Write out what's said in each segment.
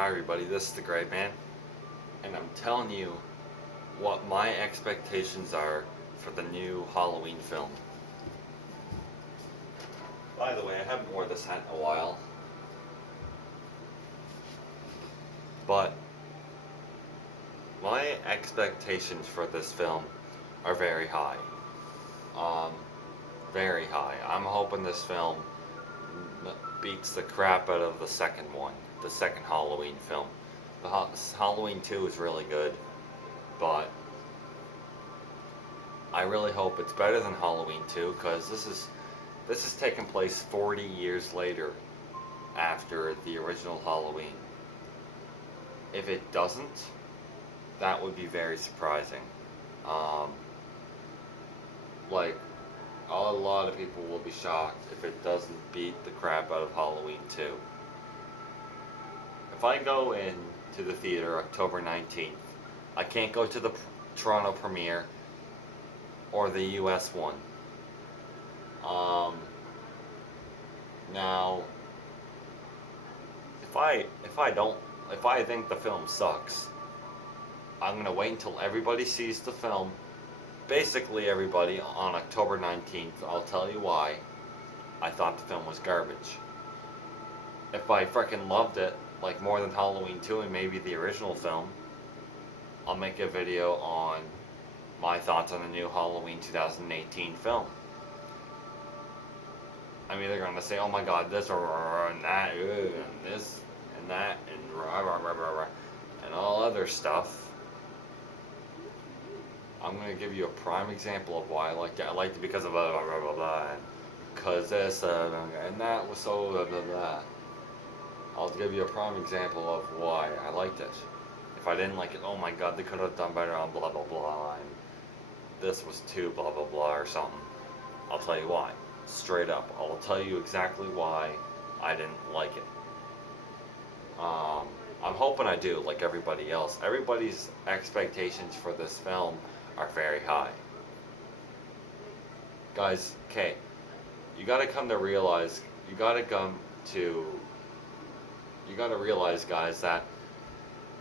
Hi everybody, this is the Gray Man, and I'm telling you what my expectations are for the new Halloween film. By the way, I haven't worn this hat in a while, but my expectations for this film are very high. Um, Very high. I'm hoping this film beats the crap out of the second one, the second Halloween film. Halloween 2 is really good, but I really hope it's better than Halloween 2 because this is taking place 40 years later after the original Halloween. If it doesn't, that would be very surprising. Um, like, a lot of people will be shocked if it doesn't beat the crap out of Halloween 2. If I go in to the theater October 19th, I can't go to the Toronto premiere or the US one. Um, Now, if I think the film sucks, I'm gonna wait until everybody sees the film. Basically, everybody on October 19th. I'll tell you why I thought the film was garbage. If I freaking loved it, like more than Halloween 2 and maybe the original film, I'll make a video on my thoughts on the new Halloween 2018 film. I'm either going to say, oh my god, this and that, and this and that, and rah, rah, rah, rah, rah, and all other stuff. I'm going to give you a prime example of why I liked it. I liked it because of blah, blah, blah, blah, blah, and because this, and that was so blah, blah, blah. I'll give you a prime example of why I liked it. If I didn't like it, oh my god, they could have done better on blah, blah, blah, and this was too blah, blah, blah, or something. I'll tell you why. Straight up. I'll tell you exactly why I didn't like it. I'm hoping I do, like everybody else. Everybody's expectations for this film are very high. Guys, okay, you gotta come to realize, to, you gotta realize, guys, that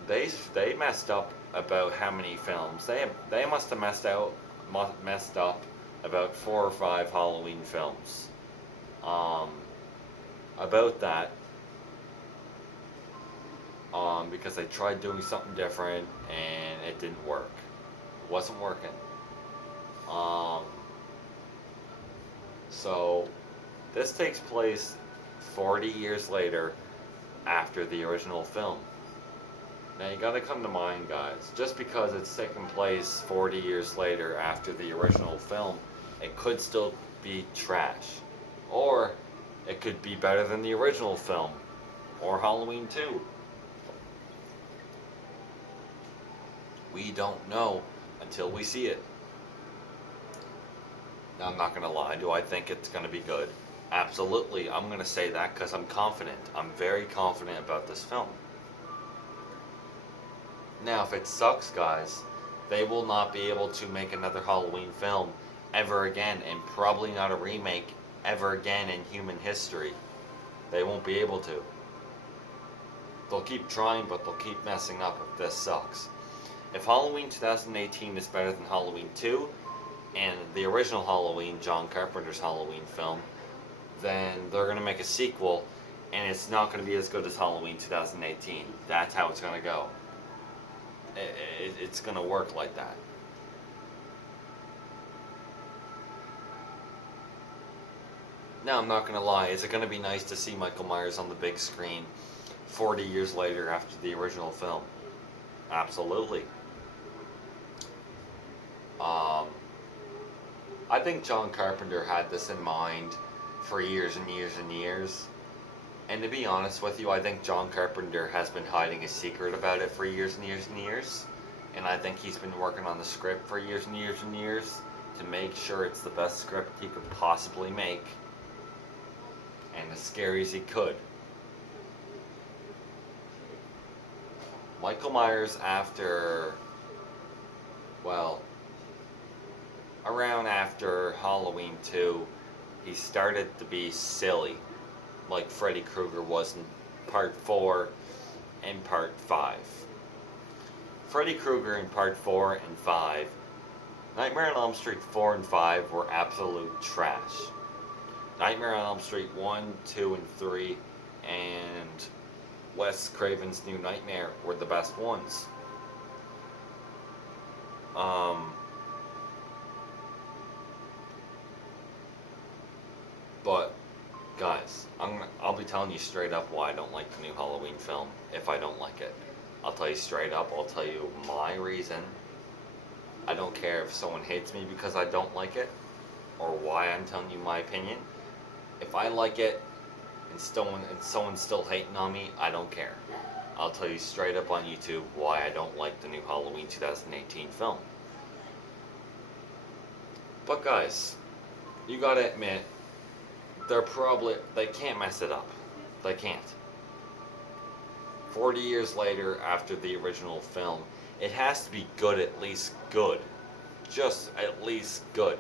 they messed up about how many films. They must have messed up about 4 or 5 Halloween films. About that, because they tried doing something different and it didn't work. It wasn't working. So this takes place 40 years later after the original film. Now you gotta come to mind, guys, just because it's taken place 40 years later after the original film, it could still be trash. Or it could be better than the original film. Or Halloween 2. We don't know until we see it. Now I'm not gonna lie, do I think it's gonna be good? Absolutely, I'm gonna say that because I'm confident. I'm very confident about this film. Now, if it sucks, guys, they will not be able to make another Halloween film ever again, and probably not a remake ever again in human history. They won't be able to. They'll keep trying, but they'll keep messing up if this sucks. If Halloween 2018 is better than Halloween 2, and the original Halloween, John Carpenter's Halloween film, then they're going to make a sequel, and it's not going to be as good as Halloween 2018. That's how it's going to go. It's going to work like that. Now, I'm not going to lie, is it going to be nice to see Michael Myers on the big screen 40 years later after the original film? Absolutely. I think John Carpenter had this in mind for years and years and years. And to be honest with you, I think John Carpenter has been hiding a secret about it for years and years and years. And I think he's been working on the script for years and years and years to make sure it's the best script he could possibly make. And as scary as he could. Michael Myers around after Halloween 2, he started to be silly, like Freddy Krueger was in Part 4 in Part 5. Freddy Krueger in Part 4 and 5. Nightmare on Elm Street 4 and 5 were absolute trash. Nightmare on Elm Street 1, 2, and 3, and Wes Craven's New Nightmare were the best ones. But guys, I'll be telling you straight up why I don't like the new Halloween film if I don't like it. I'll tell you straight up, I'll tell you my reason. I don't care if someone hates me because I don't like it, or why I'm telling you my opinion. If I like it and someone's still hating on me, I don't care. I'll tell you straight up on YouTube why I don't like the new Halloween 2018 film. But guys, you gotta admit, they can't mess it up. They can't. 40 years later after the original film, it has to be good, at least good. Just at least good.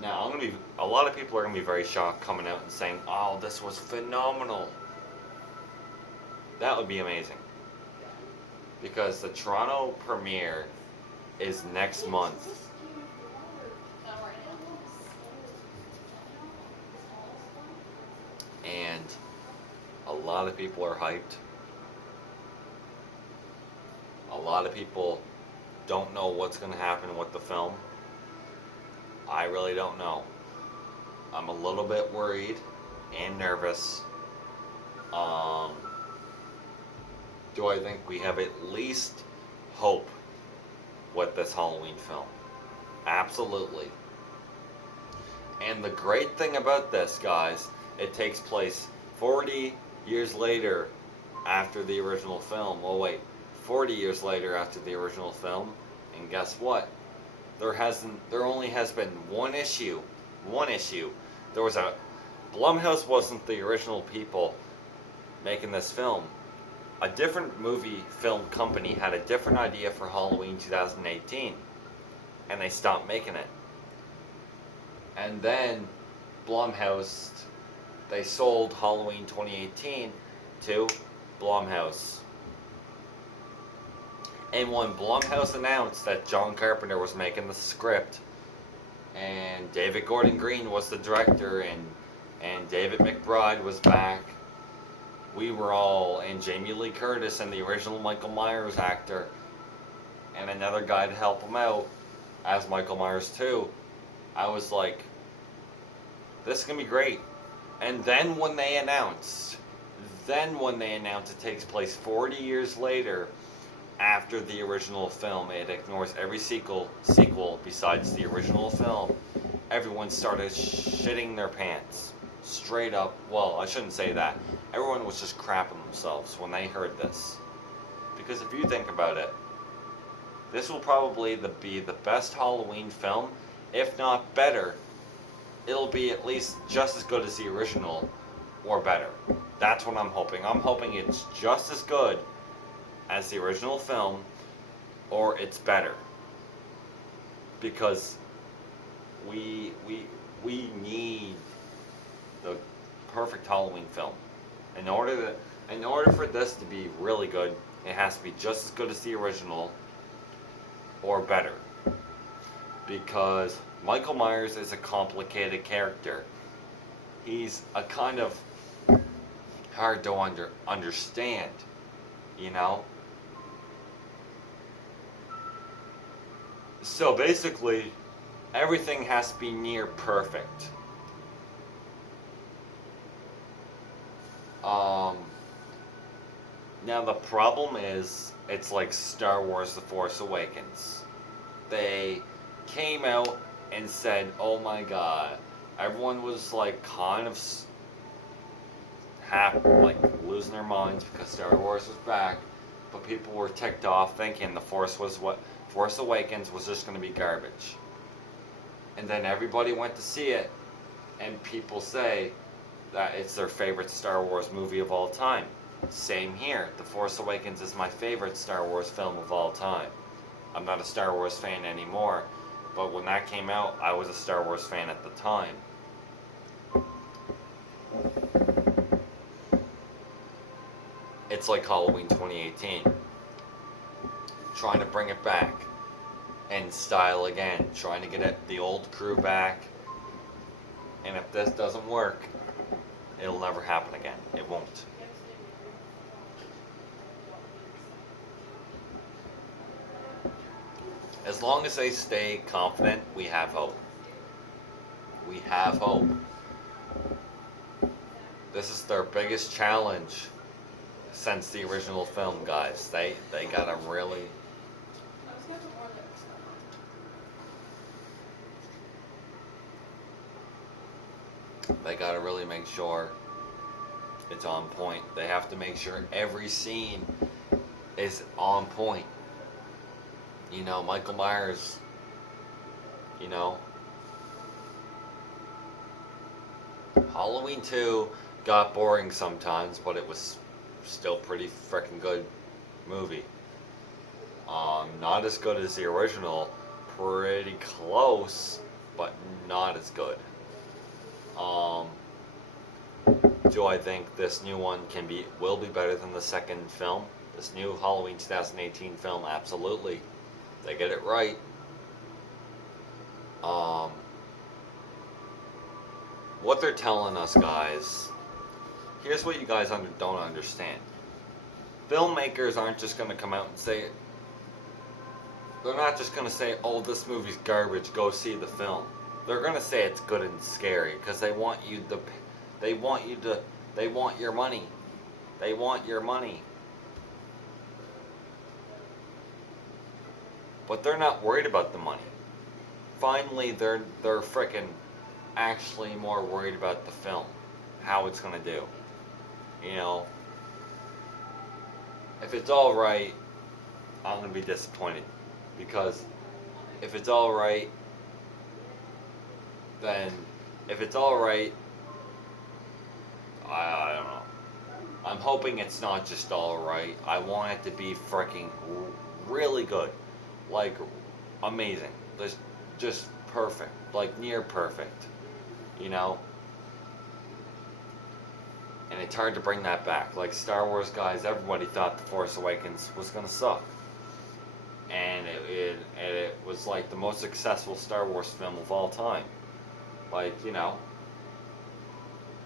Now, a lot of people are going to be very shocked coming out and saying, oh, this was phenomenal. That would be amazing. Because the Toronto premiere is next month. And a lot of people are hyped. A lot of people don't know what's going to happen with the film. I really don't know. I'm a little bit worried and nervous. Do I think we have at least hope with this Halloween film? Absolutely. And the great thing about this, guys, it takes place 40 years later after the original film. Oh wait, 40 years later after the original film. And guess what? There only has been one issue. There was Blumhouse wasn't the original people making this film. A different movie film company had a different idea for Halloween 2018, and they stopped making it. And then Blumhouse, they sold Halloween 2018 to Blumhouse. And when Blumhouse announced that John Carpenter was making the script, and David Gordon Green was the director, and David McBride was back, we were all, and Jamie Lee Curtis and the original Michael Myers actor, and another guy to help him out as Michael Myers too. I was like, this is gonna be great. And then when they announced it takes place 40 years later after the original film, it ignores every sequel besides the original film. Everyone started shitting their pants. Straight up. Well, I shouldn't say that. Everyone was just crapping themselves when they heard this. Because if you think about it, this will probably be the best Halloween film, if not better. It'll be at least just as good as the original, or better. That's what I'm hoping. I'm hoping it's just as good as the original film, or it's better. Because we need the perfect Halloween film. In order for this to be really good, it has to be just as good as the original, or better. Because Michael Myers is a complicated character. He's a kind of hard to understand, you know? So basically, everything has to be near perfect. Now the problem is, it's like Star Wars The Force Awakens. They came out and said, oh my god, everyone was like kind of happy, like losing their minds because Star Wars was back, but people were ticked off thinking Force Awakens was just going to be garbage. And then everybody went to see it, and people say that it's their favorite Star Wars movie of all time. Same here. The Force Awakens is my favorite Star Wars film of all time. I'm not a Star Wars fan anymore, but when that came out, I was a Star Wars fan at the time. it's like Halloween 2018. Trying to bring it back in style again. Trying to get the old crew back. And if this doesn't work, it'll never happen again. It won't. As long as they stay confident, we have hope. We have hope. This is their biggest challenge since the original film, guys. They gotta really. They gotta really make sure it's on point. They have to make sure every scene is on point. You know, Michael Myers, you know. Halloween 2 got boring sometimes, but it was still pretty freaking good movie. Not as good as the original, pretty close, but not as good. Do I think this new one will be better than the second film? This new Halloween 2018 film, absolutely. They get it right. What they're telling us, guys, here's what you guys don't understand. Filmmakers aren't just going to come out and say it. They're not just going to say, oh, this movie's garbage, go see the film. They're going to say it's good and scary because they want your money. They want your money. But they're not worried about the money. Finally, they're frickin' actually more worried about the film, how it's gonna do. You know, if it's all right, I'm gonna be disappointed, because if it's all right, then if it's all right, I don't know. I'm hoping it's not just all right. I want it to be freaking really good, like amazing, just perfect, like near perfect, you know. And it's hard to bring that back. Like Star Wars, guys, everybody thought The Force Awakens was gonna suck, and it was like the most successful Star Wars film of all time. Like, you know.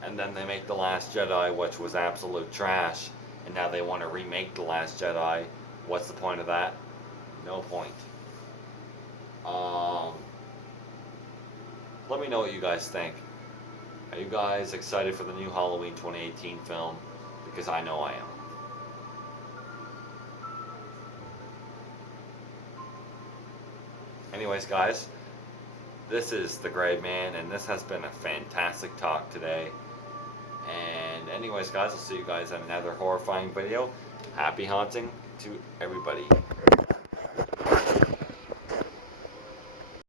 And then they make The Last Jedi, which was absolute trash, and now they want to remake The Last Jedi. What's the point of that? No point. Let me know what you guys think. Are you guys excited for the new Halloween 2018 film? Because I know I am. Anyways, guys, this is the Gray Man, and this has been a fantastic talk today. And anyways, guys, I'll see you guys in another horrifying video. Happy haunting to everybody.